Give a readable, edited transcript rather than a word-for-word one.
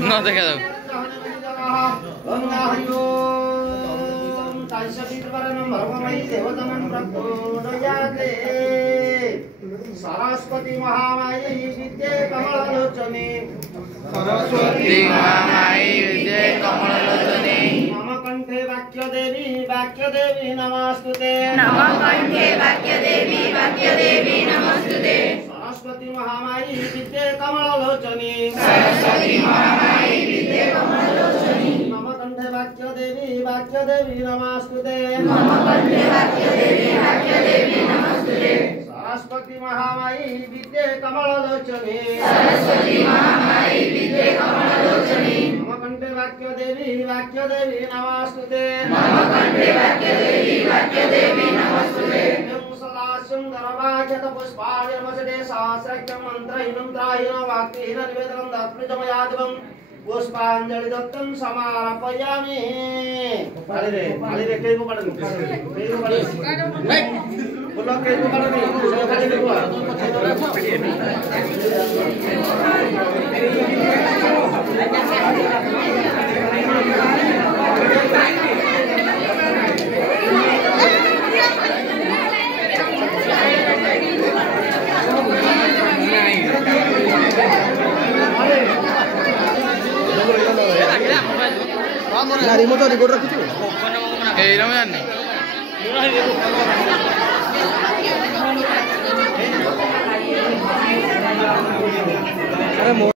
No te quedó. Saraswati Mahamai विद्ये कमललोचने Saraswati Mahamai विद्ये कमललोचने मम कंठे वाक्यदेवी नमस्तुते नम कंठे वाक्यदेवी नमस्तुते सरस्वती महामाई विद्ये कमललोचने सरस्वती महामाई विद्ये कमललोचने मम कंठे वाक्यदेवी नमस्तुते मम कंठे वाक्यदेवी नमस्तुते सरस्वती महामाई विद्ये कमललोचने सरस्वती महामाई विद्ये कमललोचने मम कंठे वाक्यदेवी नमस्तुते मम कंठे वाक्यदेवी नमस्तुते सुंदरवाचत पुष्पाणिर्मसते सहस्रक्यं मंत्रहीनं त्राहीनं वाक्यहीनं निवेदनं दत्तमयादिवं पुष्पांजलि दत्तं समार्पयामि। पाले रे केको पडनु बोलो केको पडनु खाली केको ना रिमोट रिकॉर्ड रखी अरे